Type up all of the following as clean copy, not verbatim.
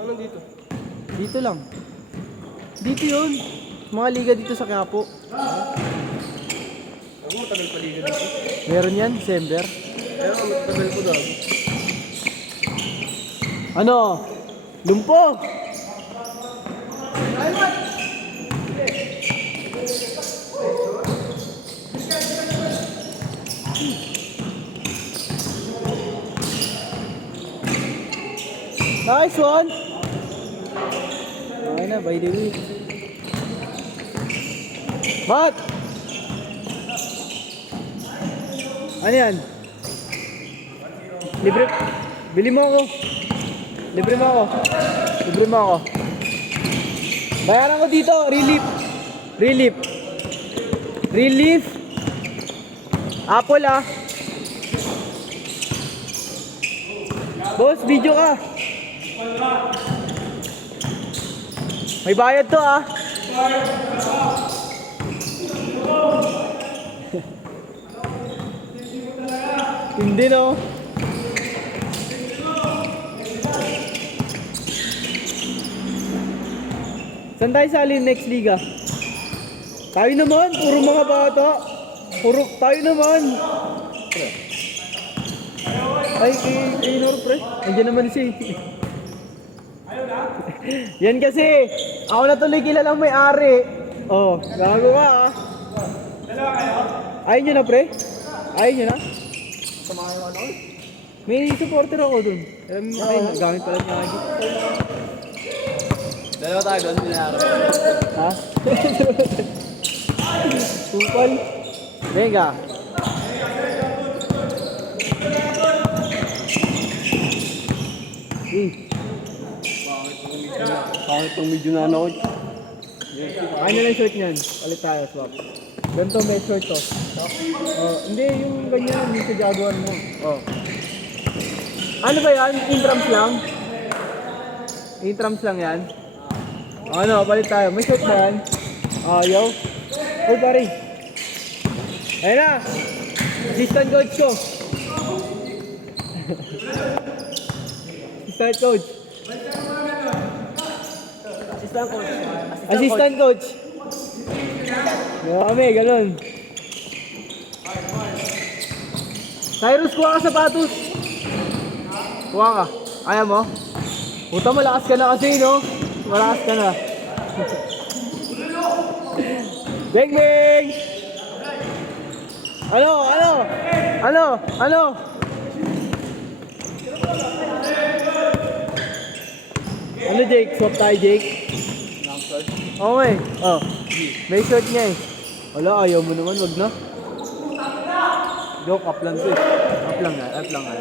Ano dito? Dito lang. Dito yun. Mga liga dito sa Quiapo. Ako, matagal paliga dito. Meron yan, December. Pero matagal ko daw. Ano? Lumpo! Nice one! Okay na, by the way. Mat! Ano yan? Libre. Bili mo ako. Libre mo ako. Libre mo ako. Bayaran ko dito. Relief. Relief. Relief. Apple ah. Boss, video ka. May bayad to ah. Hindi no. Saan tayo sali next liga? Tayo naman, puro mga bata. Puro tayo naman. Ay, kay Nor, pre. Andiyan naman si. Yan kasi. Ako na tuloy kilalang may-ari. Oh, gago ka ah. Dalawa kayo? Ayun nyo na, pre? Ayun nyo na? Samahan yung ano? May supporter ako dun. Alam mo, ay, gamit pala niya lagi. Dalawa tayo doon, binaro. Ha? Tupal. Mega. Pangit ng medyo na ano. Ano lang shirt niyan? Palit tayo, swap. Ganito may shirt to. Oh, hindi, yung ganyan, yung sa Jaguar mo. Oh. Ano ba yan? Intrams lang? Intrams lang yan? Ano, palit tayo. May shirt ba yan? Yo. Uy, pare. Ayun na! Assistant coach ko. Assistant coach. Assistant coach. Assistant coach. Kami, ganun. Cyrus, kuha ka sapatos. Kuha ka. Kaya mo? Puta, malakas ka na kasi, no? Malakas ka na. Beng, beng! Ano? Ano? Ano? Ano? Ano, Jake? Swap tayo, Jake? Okay. Oh. May shirt niya eh. Wala, ayaw mo naman. Wag na. Joke, up lang to eh. Up lang nga. Up lang nga.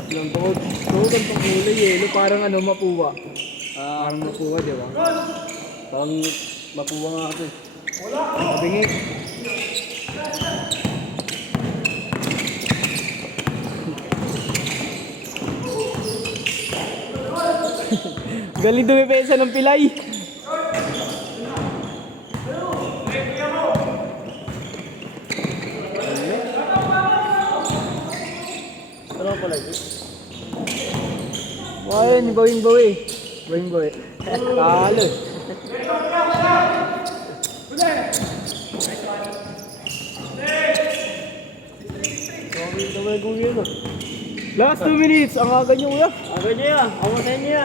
Up lang to. So, ganitong kulay yelo. Parang ano, mapuwa. Parang mapuwa, di ba? Parang mapuwa nga ako eh. Bingi. Galing dumipesa ng pilay. Ano pala ito? Ayun, bawing-bawi. Bawing-bawi. Talo eh. Last 2 minutes, ang aga nyo kuya. Aga niya yan. Awasan niya.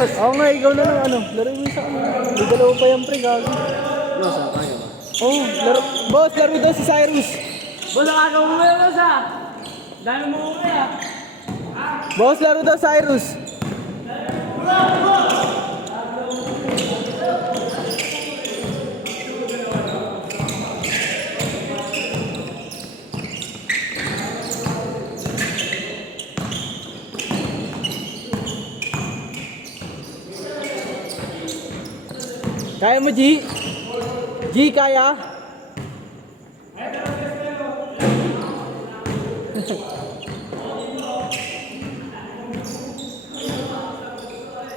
Oo nga, ikaw na lang ano. Laro mo sa ano. May dalawa pa yan pre, gago. Ano sa kanya ba? Oh, laro. Boss, laro daw si Cyrus. Boss, nakaka-uwi na sa. Dami mo uwi ah. Boss, laro daw Cyrus. Kaya mo, G? G, kaya?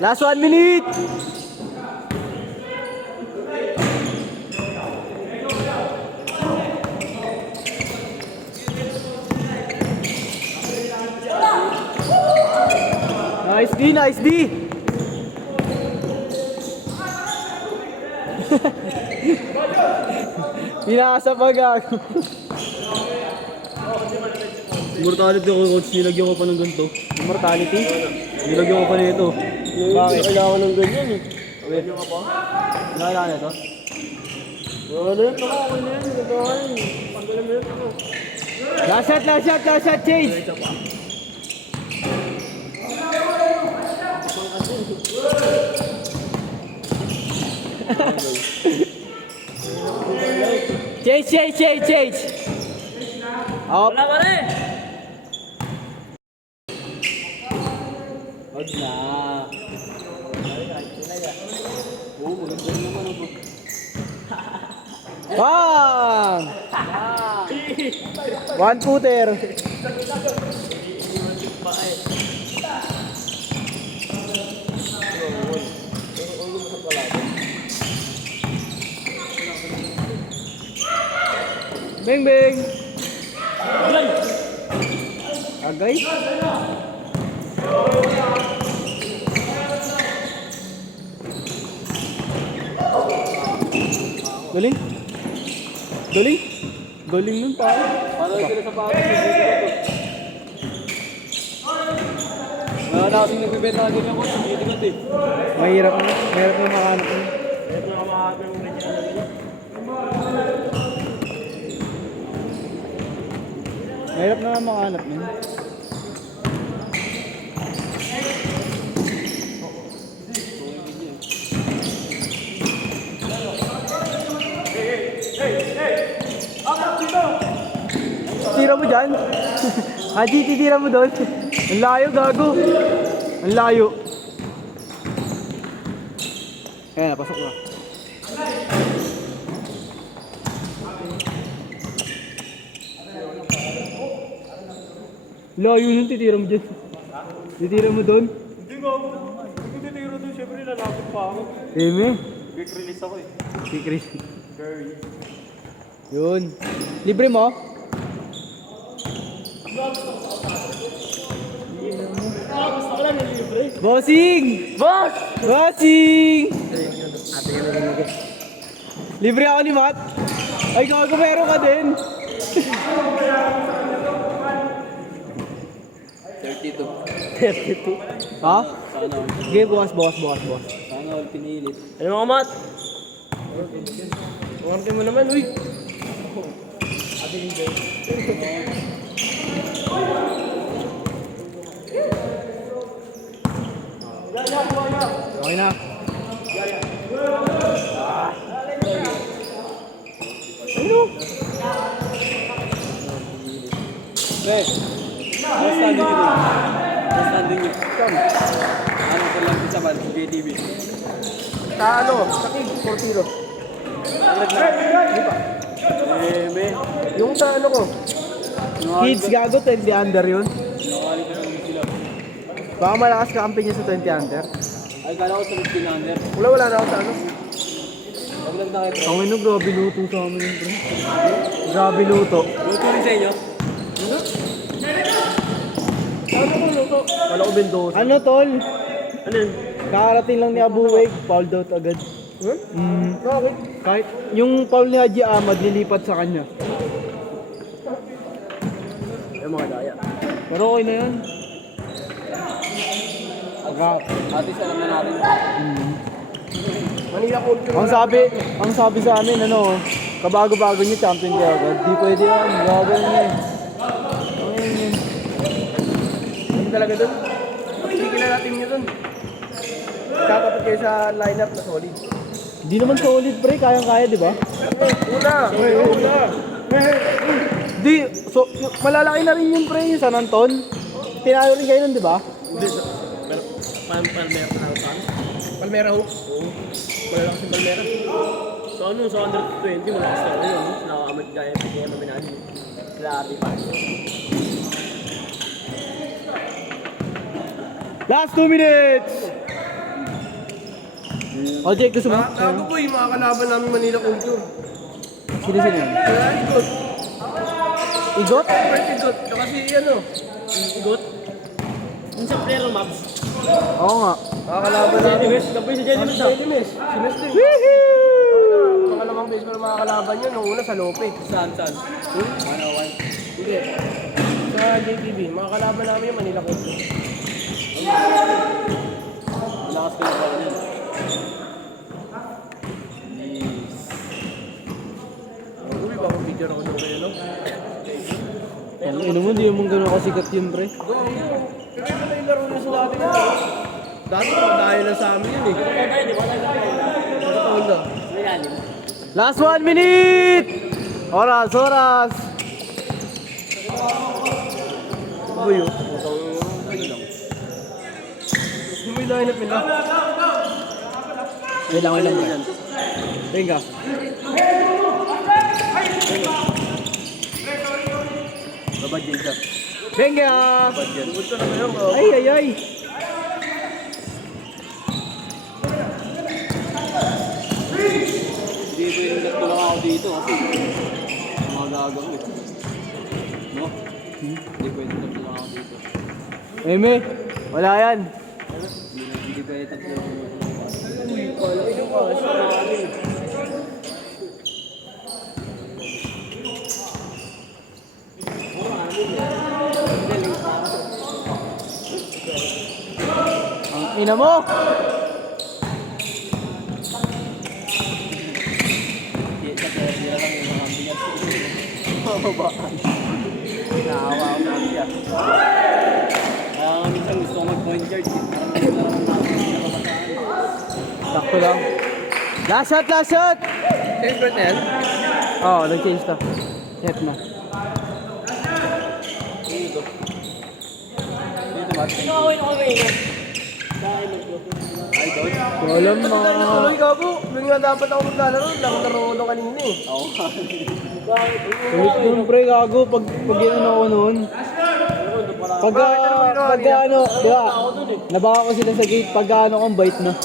Last 1 minute! Nice D, nice D! Pinasa pa gago. Mortality ako, coach. Nilagyan ko pa ng ganito. Immortality? Nilagyan ko pa nito. Bakit? Kailangan ng ganyan eh. Nilagyan ka pa? Nakailangan na ito? Wala na yun. Okay na yun. Nagkakain. Panggalan mo yun. Last shot, last shot, last shot, Chase! Chase! Up! Wala pa rin! Huwag na. Bang! One footer. Beng beng. Agay. Galing. Galing nun pa. Paano sila sa pako? Wala na kasing nagbibenta na ganyan ko. Tinitingat eh. Mahirap na makahanap mo. Ito na makakapin mo ganyan. Mahirap na makahanap mo. Tira mo dyan. Haji, titira mo doon. Ang layo, gago. Ang layo. Ayan, pasok na. Layo nun, titira mo dyan. Titira mo doon. Hindi ko ako. Hindi ko titiro doon. Siyempre lalapit pa ako. Eme. Quick release ako eh. Si Chris. Very. Yun. Libre mo? Gusto ko lang nililibre. Bossing! Boss! Bossing! Libre ako ni Matt. Ay, gago, meron ka din. 32. Ha? Sana all. Sige, bukas. Sana all pinilit. Ano mga mat? Umarte mo naman, uy. Okay na. Ano? Pre, ano standing nyo dun? Ano standing nyo? Ano ko lang sa band, JTV. Sa ano? Sa King, 4-0. Eme. Yung sa ano ko? Kids gago, 20 under yun. Nakakali ko naman sila. Baka malakas ka kampi niya sa 20 under. Ay, kala ko sa 15 under. Wala na ako sa ano. Huwag lang na kayo. Ang ino, grabe luto sa amin yun, bro. Grabe luto. Luto rin sa inyo? Ano ko luto? Wala ko bendoso. Ano, tol? Ano yun? Kakarating lang ni Abuweg, fouled out agad. Bakit? Kahit yung foul ni Haji Ahmad nilipat sa kanya. Yung mga daya. Pero okay na yun. At least alam na natin. Manila culture. Ang sabi sa amin, ano, kabago-bago niyo champion kayo agad. Di pwede yan, gagawin niya eh. Ayun yun. Hindi talaga dun. Pagkikila natin nyo dun. Katapat kayo sa lineup na solid. Hindi naman solid pre, kayang-kaya, di ba? Una! Di, so, malalaki na rin yung pre, yung San Anton. Tinalo rin kayo nun, di ba? Hindi, pero Palmera na ako saan? Palmera Hawks? Oo. Wala lang si Palmera. So ano, sa 120, malakas na rin yun. Nakakamit gaya sa kaya maminali. Sila ati pa. Last 2 minutes! O, Jake, gusto mo? Gago po yung mga kalaban namin Manila Culture. Sino yan? Kaya Igot. Igot? First Igot. Tsaka si ano, Igot. Yung sa player maps. Oo nga. Makakalaban na. Jenimes. Kapag si Jenimes ah. Jenimes. Si Mestre. Pangalawang base pero makakalaban yun. Nung una sa Lope. Saan? 101. Hindi. Sa JTV. Makakalaban namin yung Manila Coast. Lakas ko na pala yun. Uy, baka picture ako doon kayo, no? Ang ino mo, di mo gano'n kasikat yun, pre. Pero ito yung laro na sa dati na. Dati pa dahil lang sa amin yun eh. Taon na. Last 1 minute! Oras! Uy, oh. May line up nila. Wait lang, pre. Venga. Babadyan siya. Venga! Babadyan. Punta na kayo. Oh. Ay! Hindi ko yung nagtulak ako dito kasi mga gagawin. No? Hindi ko yung nagtulak ako dito. Eme, wala yan. Hindi ko yung tatlo. Uy, pala. Ino ka. Sinabi. Ang ina mo! Naawa ako sa siya. Kaya nga minsan gusto ko mag-point guard. Sakto lang. Last shot! Favorite na yan? Oo, nag-change to. Set na. Dito. Dito ba? Pinakawin ako ngayon. Dahil mag-block. Ay, doon? Walang Tuloy ka po. Yung nga dapat ako maglalaro. Laro ko kanina eh. Oo. Bakit? Ulit nun, pre, gago. Pag ginano ko noon. Pagka ano, di ba? Nabaka ko sila sa gate. Pagka ano kong bite na.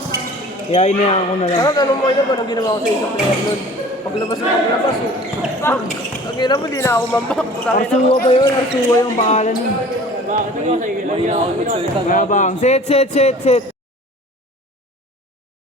Kaya inayaan ko na lang. Saka tanong mo ito ba nang ginawa ko sa isang player nun? Paglabas na paglabas oh. Ang ina mo, di na ako mambak. Arsuwa ba yun? Arsuwa yung pangalan yun. Bakit? Hindi ko sa iyo. Kaya bang, set!